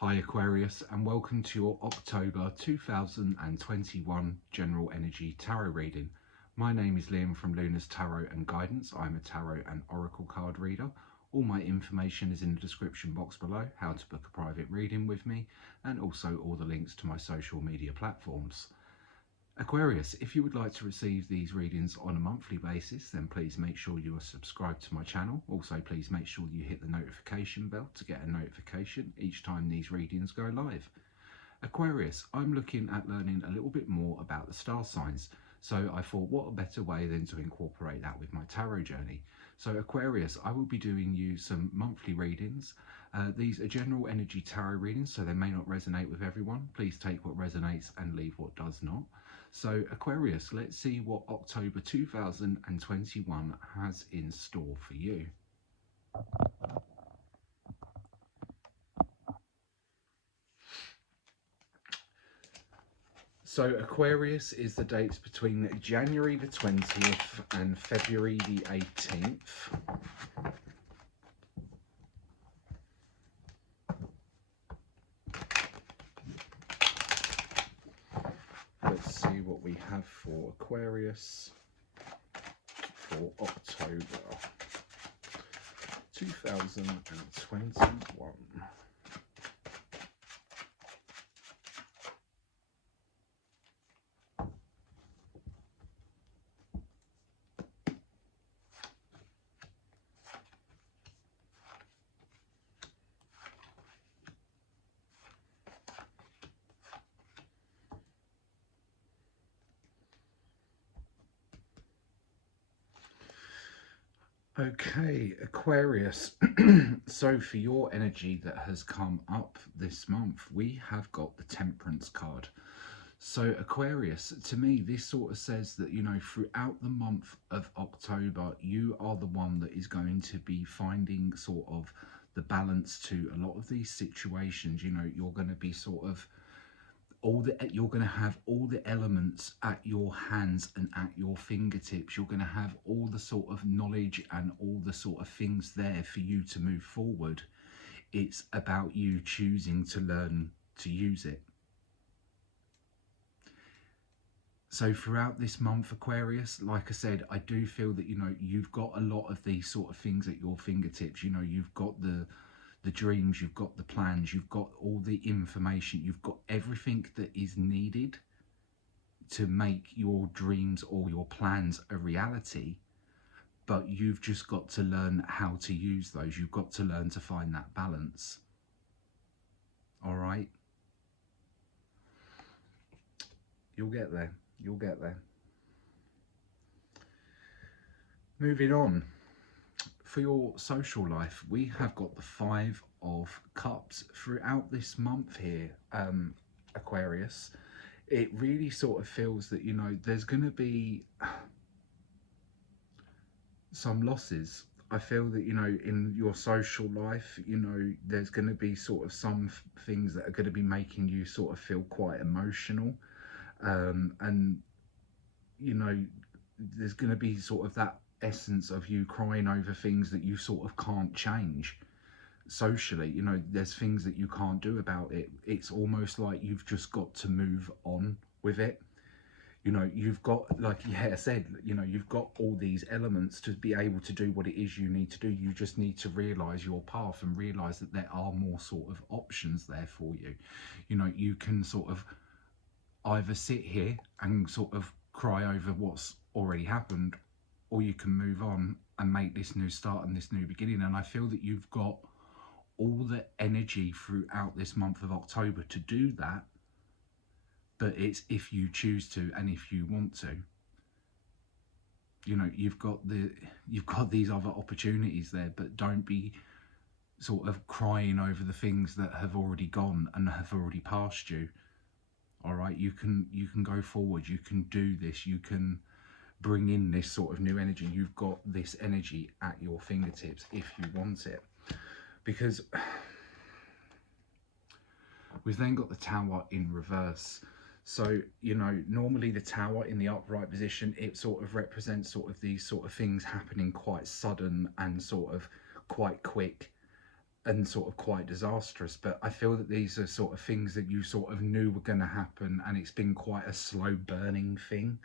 Hi Aquarius, and welcome to your October 2021 General Energy Tarot reading. My name is Liam from Luna's Tarot and Guidance. I'm a tarot and oracle card reader. All my information is in the description box below, how to book a private reading with me, and also all the links to my social media platforms. Aquarius, if you would like to receive these readings on a monthly basis, then please make sure you are subscribed to my channel. Also, please make sure you hit the notification bell to get a notification each time these readings go live. Aquarius, I'm looking at learning a little bit more about the star signs. So I thought, what a better way than to incorporate that with my tarot journey. So Aquarius, I will be doing you some monthly readings. These are general energy tarot readings, so they may not resonate with everyone. Please take what resonates and leave what does not. So Aquarius, let's see what October 2021 has in store for you. So Aquarius is the dates between January the 20th and February the 18th. Let's see what we have for Aquarius for October 2021. Okay, Aquarius. So for your energy that has come up this month, we have got the Temperance card. So Aquarius, to me, this sort of says that, you know, throughout the month of October, you are the one that is going to be finding sort of the balance to a lot of these situations. You know, you're going to be sort of you're going to have all the elements at your hands and at your fingertips. You're going to have all the sort of knowledge and all the sort of things there for you to move forward. It's about you choosing to learn to use it. So throughout this month, Aquarius, like I said, I do feel that, you know, you've got a lot of these sort of things at your fingertips. You know, you've got the dreams, you've got the plans, you've got all the information, you've got everything that is needed to make your dreams or your plans a reality. But you've just got to learn how to use those. You've got to learn to find that balance. All right? You'll get there. You'll get there. Moving on. For your social life, we have got the 5 of Cups throughout this month here, Aquarius. It really sort of feels that, you know, there's going to be some losses. I feel that, you know, in your social life, you know, there's going to be sort of some things that are going to be making you sort of feel quite emotional. And, you know, there's going to be sort of that essence of you crying over things that you sort of can't change socially. You know, there's things that you can't do about it. It's almost like you've just got to move on with it. You know, you've got, like I said, you know, you've got all these elements to be able to do what it is you need to do. You just need to realize your path and realize that there are more sort of options there for you. You know, you can sort of either sit here and sort of cry over what's already happened, or you can move on and make this new start and this new beginning. And I feel that you've got all the energy throughout this month of October to do that, but it's if you choose to and if you want to. You know, you've got these other opportunities there, but don't be sort of crying over the things that have already gone and have already passed you. All right, you can go forward. You can do this. You can bring in this sort of new energy. You've got this energy at your fingertips if you want it. Because we've then got the Tower in reverse. So, you know, normally the Tower in the upright position, it sort of represents sort of these sort of things happening quite sudden and sort of quite quick. and sort of quite disastrous. But I feel that these are sort of things that you sort of knew were going to happen, and it's been quite a slow burning thing,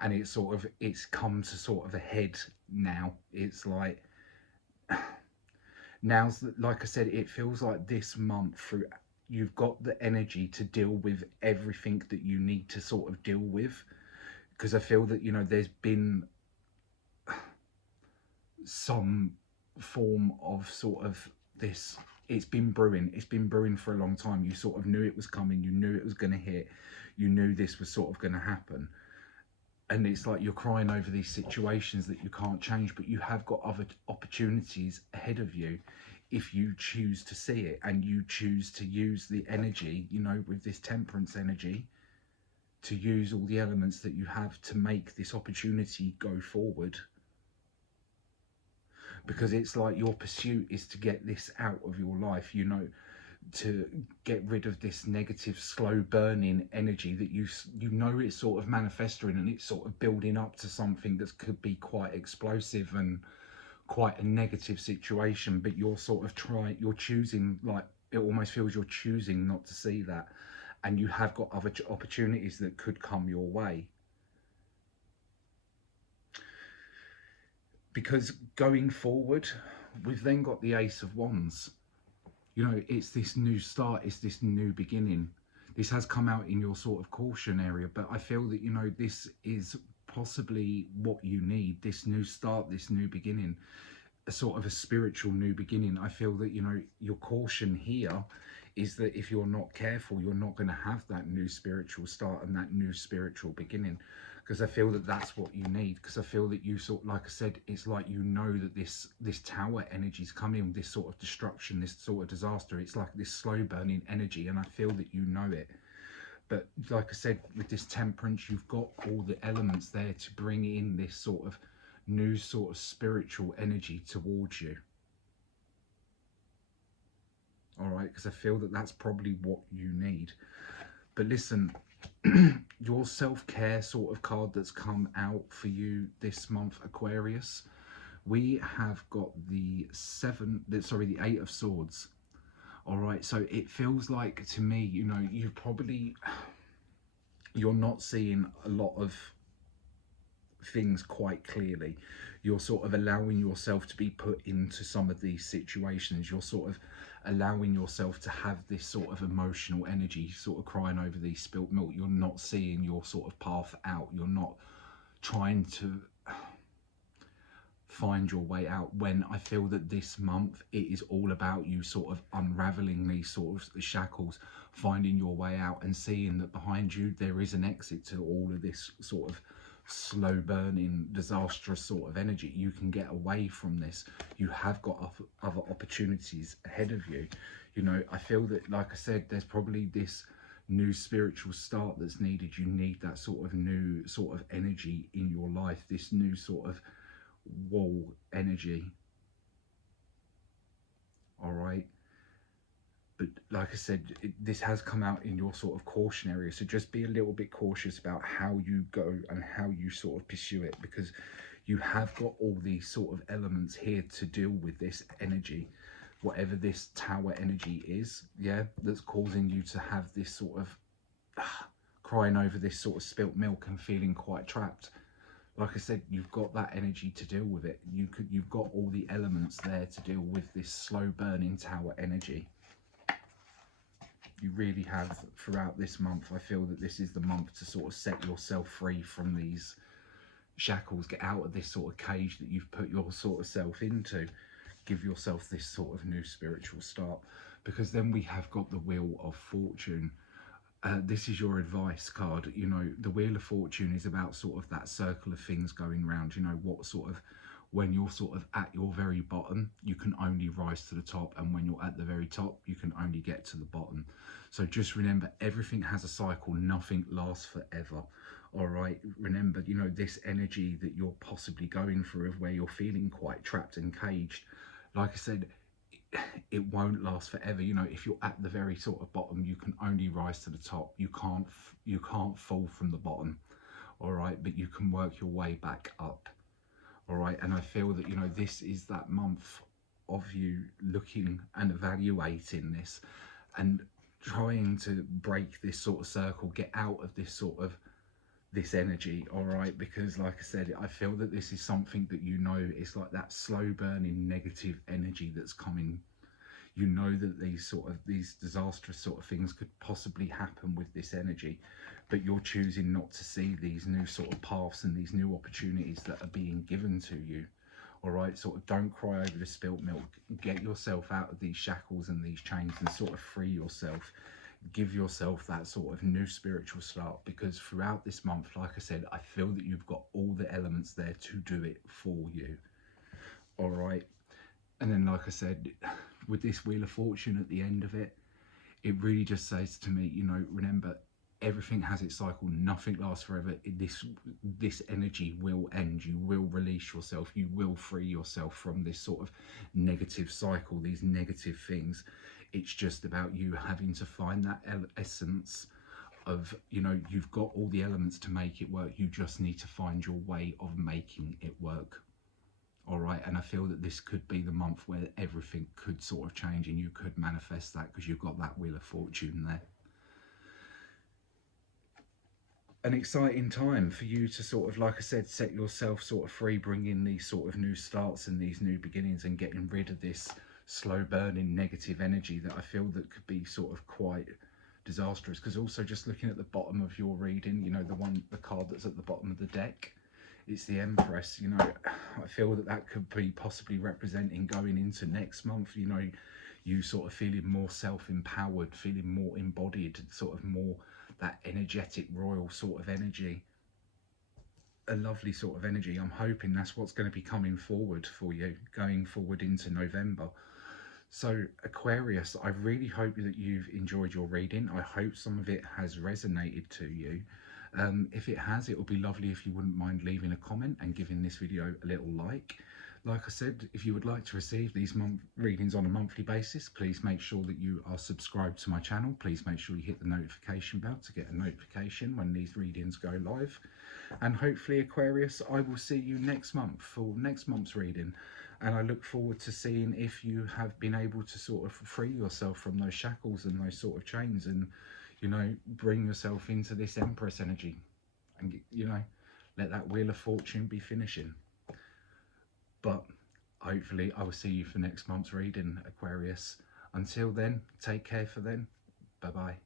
and it's come to sort of a head now. It's like now's like I said, it feels like this month through you've got the energy to deal with everything that you need to sort of deal with, because I feel that there's been some form of sort of this. It's been brewing for a long time. You sort of knew it was coming, you knew it was going to hit, you knew this was sort of going to happen, and it's like you're crying over these situations that you can't change, but you have got other opportunities ahead of you if you choose to see it, and you choose to use the energy, with this temperance energy, to use all the elements that you have to make this opportunity go forward. Because it's like your pursuit is to get this out of your life, to get rid of this negative, slow burning energy that it's sort of manifesting, and it's sort of building up to something that could be quite explosive and quite a negative situation. But you're choosing, like, it almost feels you're choosing not to see that, and you have got other opportunities that could come your way. Because going forward, we've then got the Ace of Wands. It's this new start, it's this new beginning. This has come out in your sort of caution area, but I feel that, this is possibly what you need, this new start, this new beginning, a sort of a spiritual new beginning. I feel that, your caution here is that if you're not careful, you're not going to have that new spiritual start and that new spiritual beginning. Because I feel that that's what you need. Because I feel that you like I said, it's like that this tower energy is coming, this sort of destruction, this sort of disaster. It's like this slow burning energy, and I feel that you know it. But like I said, with this temperance, you've got all the elements there to bring in this sort of new sort of spiritual energy towards you. All right, because I feel that that's probably what you need. But listen, your self-care sort of card that's come out for you this month, Aquarius, we have got the Eight of Swords. All right, so it feels like to me, you're not seeing a lot of things quite clearly. You're sort of allowing yourself to be put into some of these situations. You're sort of allowing yourself to have this sort of emotional energy, sort of crying over these spilt milk. You're not seeing your sort of path out. You're not trying to find your way out, when I feel that this month it is all about you sort of unraveling these sort of shackles, finding your way out, and seeing that behind you there is an exit to all of this sort of slow burning, disastrous sort of energy. You can get away from this. You have got other opportunities ahead of you. I feel that, like I said, there's probably this new spiritual start that's needed. You need that sort of new sort of energy in your life, this new sort of wall energy. All right, but like I said, this has come out in your sort of caution area, so just be a little bit cautious about how you go and how you sort of pursue it, because you have got all these sort of elements here to deal with this energy, whatever this tower energy is, yeah, that's causing you to have this sort of crying over this sort of spilt milk and feeling quite trapped. Like I said, you've got that energy to deal with it. You've got all the elements there to deal with this slow burning tower energy. You really have throughout this month. I feel that this is the month to sort of set yourself free from these shackles. Get out of this sort of cage that you've put your sort of self into. Give yourself this sort of new spiritual start. Because then we have got the Wheel of Fortune. This is your advice card. The Wheel of Fortune is about sort of that circle of things going round. What sort of, when you're sort of at your very bottom, you can only rise to the top, and when you're at the very top, you can only get to the bottom. So just remember, everything has a cycle. Nothing lasts forever. All right, remember, this energy that you're possibly going through, of where you're feeling quite trapped and caged, like I said, it won't last forever. If you're at the very sort of bottom, you can only rise to the top. You can't fall from the bottom. All right, but you can work your way back up. All right, and I feel that this is that month of you looking and evaluating this and trying to break this sort of circle, get out of this sort of this energy, all right? Because like I said, I feel that this is something that, you know, it's like that slow burning negative energy that's coming. You know that these disastrous sort of things could possibly happen with this energy, but you're choosing not to see these new sort of paths and these new opportunities that are being given to you. All right, sort of don't cry over the spilt milk. Get yourself out of these shackles and these chains and sort of free yourself. Give yourself that sort of new spiritual start, because throughout this month, like I said, I feel that you've got all the elements there to do it for you. All right. And then, like I said, with this Wheel of Fortune at the end of it, it really just says to me, you know, remember, everything has its cycle. Nothing lasts forever. This energy will end. You will release yourself. You will free yourself from this sort of negative cycle, these negative things. It's just about you having to find that essence of, you know, you've got all the elements to make it work. You just need to find your way of making it work. All right, and I feel that this could be the month where everything could sort of change and you could manifest that, because you've got that Wheel of Fortune there. An exciting time for you to sort of, like I said, set yourself sort of free, bring in these sort of new starts and these new beginnings, and getting rid of this slow burning negative energy that I feel that could be sort of quite disastrous. Because also, just looking at the bottom of your reading, you know, the card that's at the bottom of the deck, it's the Empress. You know, I feel that that could be possibly representing going into next month, you know, you sort of feeling more self-empowered, feeling more embodied, sort of more that energetic royal sort of energy, a lovely sort of energy. I'm hoping that's what's going to be coming forward for you going forward into November. So Aquarius, I really hope that you've enjoyed your reading. I hope some of it has resonated to you. If it has, it would be lovely if you wouldn't mind leaving a comment and giving this video a little like. Like I said, if you would like to receive these readings on a monthly basis, please make sure that you are subscribed to my channel. Please make sure you hit the notification bell to get a notification when these readings go live. And hopefully, Aquarius, I will see you next month for next month's reading. And I look forward to seeing if you have been able to sort of free yourself from those shackles and those sort of chains, and, you know, bring yourself into this Empress energy and, you know, let that Wheel of Fortune be finishing. But hopefully I will see you for next month's reading, Aquarius. Until then, take care for then. Bye-bye.